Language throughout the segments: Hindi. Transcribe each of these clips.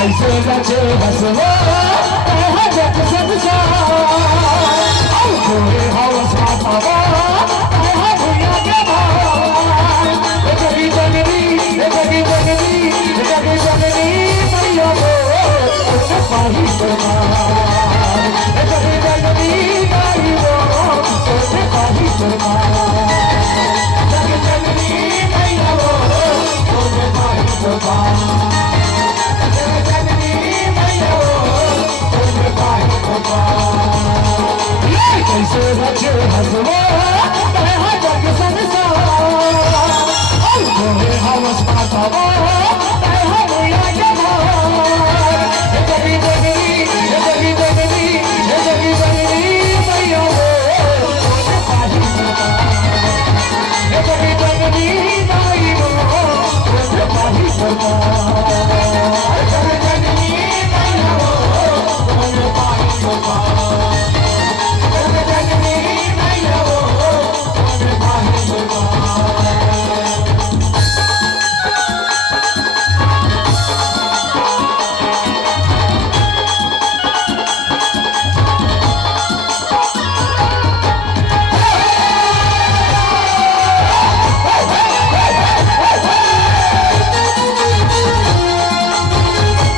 कैसे बचे हंसवा जग सबसा कोई हवस माता भैया के भाई जगी जननी जगी जननी जगी जननी मैया वो पाही परमार जगी जननी गाई वो पाही परमार जगी जननी मैया वो पाही परमार कैसे बचे हंसवा जग संसार कोई हवस माता भैया के भाई जगी जननी जगी जननी जगी जननी मैया वो पाही परमार जगी जननी गाई वो पाही परमार जगी जननी मैया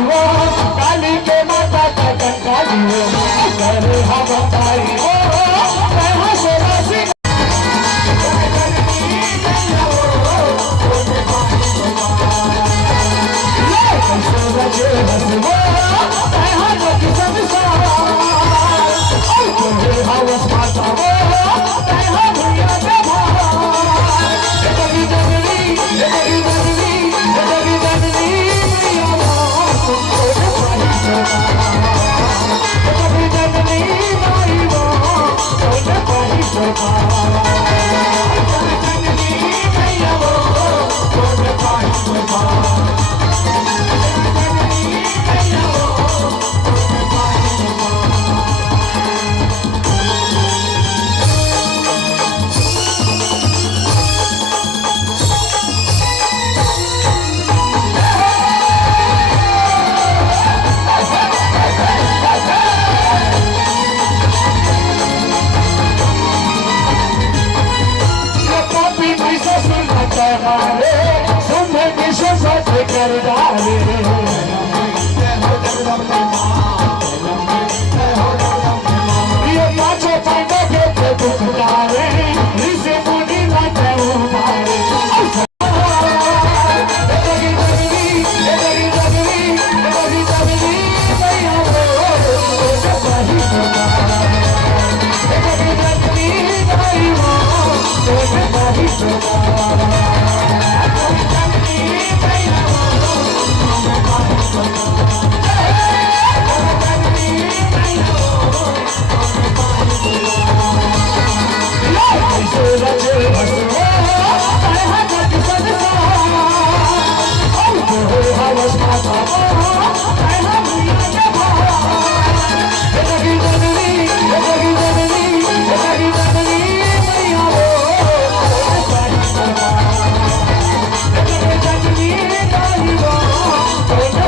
वो पाही परमार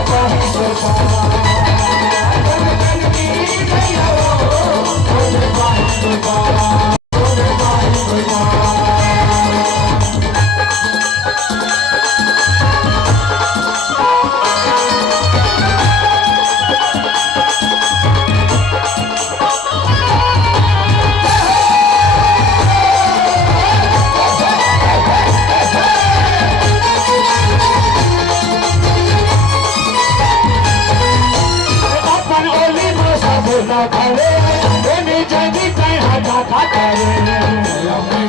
ना करे, जल्दी कहीं हटा करे।